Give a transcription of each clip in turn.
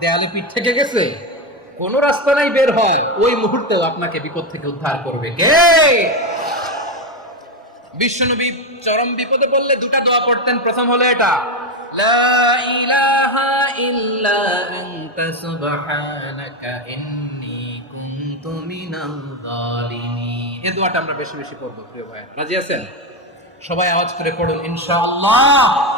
দেয়ালে পিঠ থেকে গেছে? কোন রাস্তা নাই বের হয়। ওই মুহূর্তেও আপনাকে বিপদ থেকে উদ্ধার করবে কে? বিশ্বনবী চরম বিপদে বললে দুটা দোয়া পড়তেন। প্রথম হলো এটা দোয়াটা আমরা বেশি বেশি পড়ব, প্রিয় ভাই রাজি আছেন? সবাই আওয়াজ করে পড়ুন, ইনশাআল্লাহ।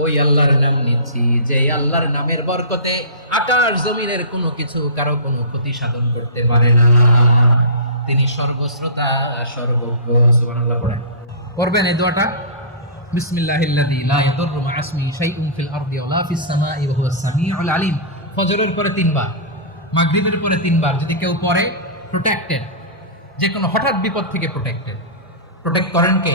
ওই আল্লাহর নাম নিচ্ছি যে আল্লাহর নামের বরকতে আকাশ জমিনের কোনো কিছু কারও কোনো ক্ষতি সাধন করতে পারে না। তিনি সর্বশ্রোতা, সর্বজ্ঞ, সুবহানাল্লাহ পড়েন। পড়বেন এই দোয়াটা? বিসমিল্লাহিল্লাযী লা ইয়াদুররু মা ইসমিহি শাইউন ফিল আরদি ওয়ালা ফিস সামাই ওয়া হুয়াস সামিউল আলিম। ফজরের পরে তিনবার, মাগরিবের পরে তিনবার যদি কেউ পড়ে প্রোটেক্টেড যে কোনো হঠাৎ বিপদ থেকে প্রোটেক্টেড প্রোটেক্ট করেন কে?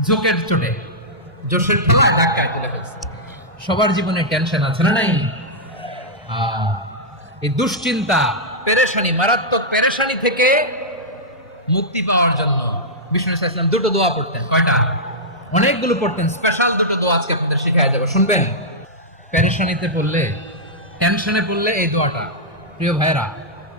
জোকের চোটে। জোশের খেলা ধাক্কায় তুলে ফেলছে। সবার জীবনে টেনশন আছে না নাই? এই দুশ্চিন্তা, পেরেশানি, মারাত্মক পেরেশানি থেকে মুক্তি পাওয়ার জন্য বিষ্ণু ইসলাম দুটো দোয়া পড়তেন। কয়টা? অনেকগুলো পড়তেন। স্পেশাল দুটো দোয়া আজকে আপনাদের শেখায় যাবে। শুনবেন? পেরেশানিতে পড়লে, টেনশনে পড়লে এই দোয়াটা। প্রিয় ভাইরা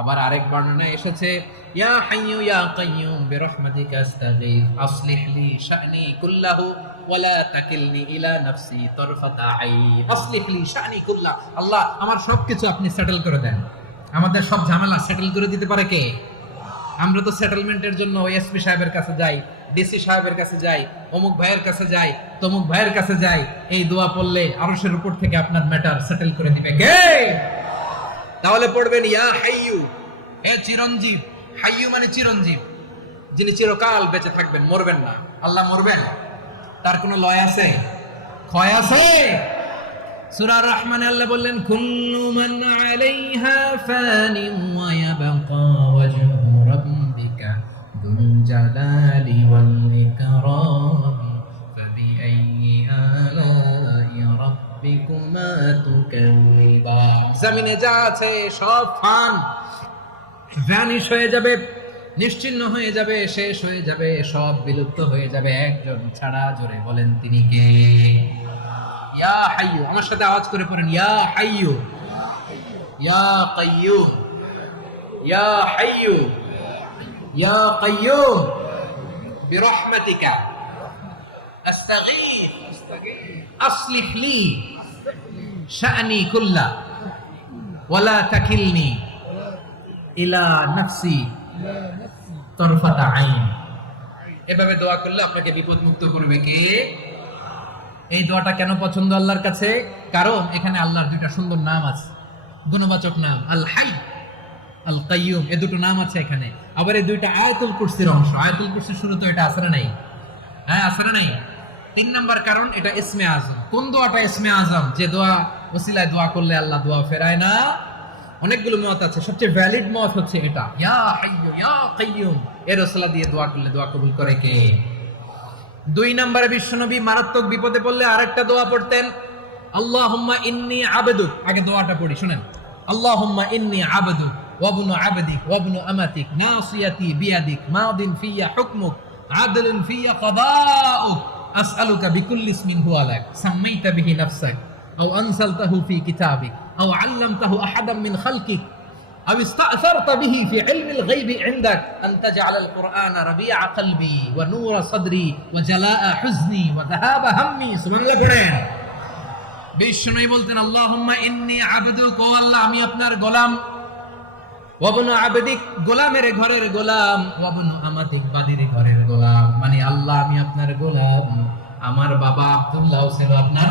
আবার আরেক বর্ণনায় এসেছে, ইয়া হাইয়ু ইয়া কাইয়ুম শা'নি কুল্লাহু ওয়ালা তাকিলনি ইলা নাফসি তরফাতা আইন। শা'নি আল্লাহ, আমার আপনি সেটেল করে দেন। আমাদের সব ঝামেলা সেটেল করে দিতে পারে কে? আমরা তো সেটেলমেন্টের জন্য এসপি সাহেবের কাছে যাই ডিসি সাহেবের কাছে যাই, অমুক ভাইয়ের কাছে যাই, তমুক ভাইয়ের কাছে যাই, এই দোয়া পড়লে আরশের উপর থেকে আপনার ম্যাটার সেটেল করে দিবে কে? তাহলে পড়বেন ইয়া হাইয়ু হে চিরঞ্জীব হাইয়ু মানে চিরঞ্জীব। যিনি চিরকাল বেঁচে থাকবেন মরবেন না। আল্লাহ মরবেন? তার কোনো লয় আছে? ক্ষয় আছে? সুরার রহমান আল্লাহ বললেন কুল্লু মান আলাইহা ফানি ওয়া ইয়াবকা ওয়াজহু রাব্বিকা দুল জালালি জমিনে যা আছে সব ফান ভ্যানিশ হয়ে যাবে নিশ্চিহ্ন হয়ে যাবে শেষ হয়ে যাবে সব বিলুপ্ত হয়ে যাবে একজন ছাড়া জোরে বলেন তিনি কে ইয়া হাইয়ু আমার সাথে আওয়াজ করে পড়েন ইয়া হাইয়ু ইয়া কাইয়ুম ইয়া হাইয়ু ইয়া কাইয়ুম برحمتك استغيث اصلح لي شأني كله ওয়ালা তাকিলনি ইলা নাফসি তরফাতা আইন। এভাবে দোয়া করলে আপনাকে বিপদ মুক্ত করবে কে? এই দোয়াটা কেন পছন্দ আল্লাহর কাছে? কারণ এখানে আল্লাহর দুইটা সুন্দর নাম আছে। গুণবাচক নাম, আল হাই, আল কাইয়ুম, এ দুটো নাম আছে এখানে। আবার এই দুইটা আয়াতুল কুরসির অংশ। আয়াতুল কুরসির শুরু তো এটা আসরে নাই। হ্যাঁ আসরে নাই। তিন নাম্বার কারণ এটা ইসমে আজম। কোন দোয়াটা ইসমে আজম? যে দোয়া ওসিলায় দোয়া করলে আল্লাহ দোয়া ফেরায় না। অনেকগুলো মত আছে, সবচেয়ে ভ্যালিড মত হচ্ছে এটা। এর ওসিলা দিয়ে দোয়া করলে দোয়া কবুল করে কে? দুই নম্বরে বিশ্বনবী মারাত্মক বিপদে পড়লে আরেকটা দোয়া পড়তেন, আল্লাহুম্মা ইন্নি আবেদুক। আগে দোয়াটা পড়ি, শুনেন। আল্লাহুম্মা ইন্নি আবেদুক ওয়াবনু আমাতিক, নাসিয়াতি বিয়াদিক, মাদিন ফিয়া হুকমুক, আদলুন ফিয়া কদাউক, আসআলুকা বিকুল্লি ইসমিন হুয়া লাক, সাম্মাইতা বিহি নাফসাক। আও আনসালতাহু ফি কিতাবিক আও আল্লামতাহু আহাদাম মিন খালকিক আও ইস্তাআসারতা বিহি ফি ইলমিল গায়বি ইনদাক আন তাজআলাল কুরআনা রাবিআ কলবি ওয়া নূরা সাদরি ওয়া জালাআ হুজনি ওয়া যাহাবা হাম্মি সুবহানাল্লাহ পড়েন বিষ্ণুই বলতেন আল্লাহুম্মা ইন্নী আবদুক ও আল্লাহ আমি আপনার গোলাম। ওয়াবনু আবেদিক গোলামের ঘরের গোলাম। ওয়াবনু আমাদিক বাদির ঘরের গোলাম। মানে আল্লাহ, আমি আপনার গোলাম। আমার বাবা আব্দুল্লাহ ছিল আপনার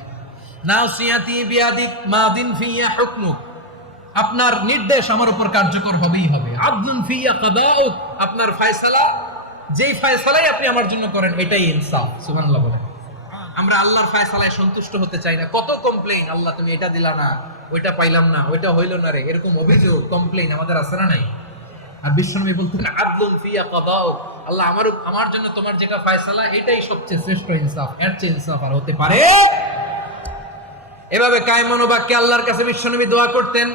আপনার নির্দেশ আমার উপর কার্যকর হবেই হবে। আপনার ফয়সালা, যেই ফয়সালাই আপনি আমার জন্য করেন, এটাই ইনসাফ। সুবহানাল্লাহ আমরা আল্লাহর ফয়সালায় সন্তুষ্ট হতে চাই না। কত কমপ্লেইন আল্লাহ তুমি এটা দিলা না, ওইটা পাইলাম না, ওইটা হইল না রে। এরকম অভিযোগ কমপ্লেইন আমাদের আছে না নাই? আর বিশ্বনবী বলতেন আব্দুল ফিয়া কাদাউক। আল্লাহ আমার আমার জন্য তোমার যেটা ফয়সালা, এটাই সবচেয়ে শ্রেষ্ঠ ইনসাফ। এর চেয়ে ইনসাফ আর হতে পারে এভাবে কায় মনোবাক্যে আল্লাহর কাছে বিশ্বনবী দোয়া করতেন।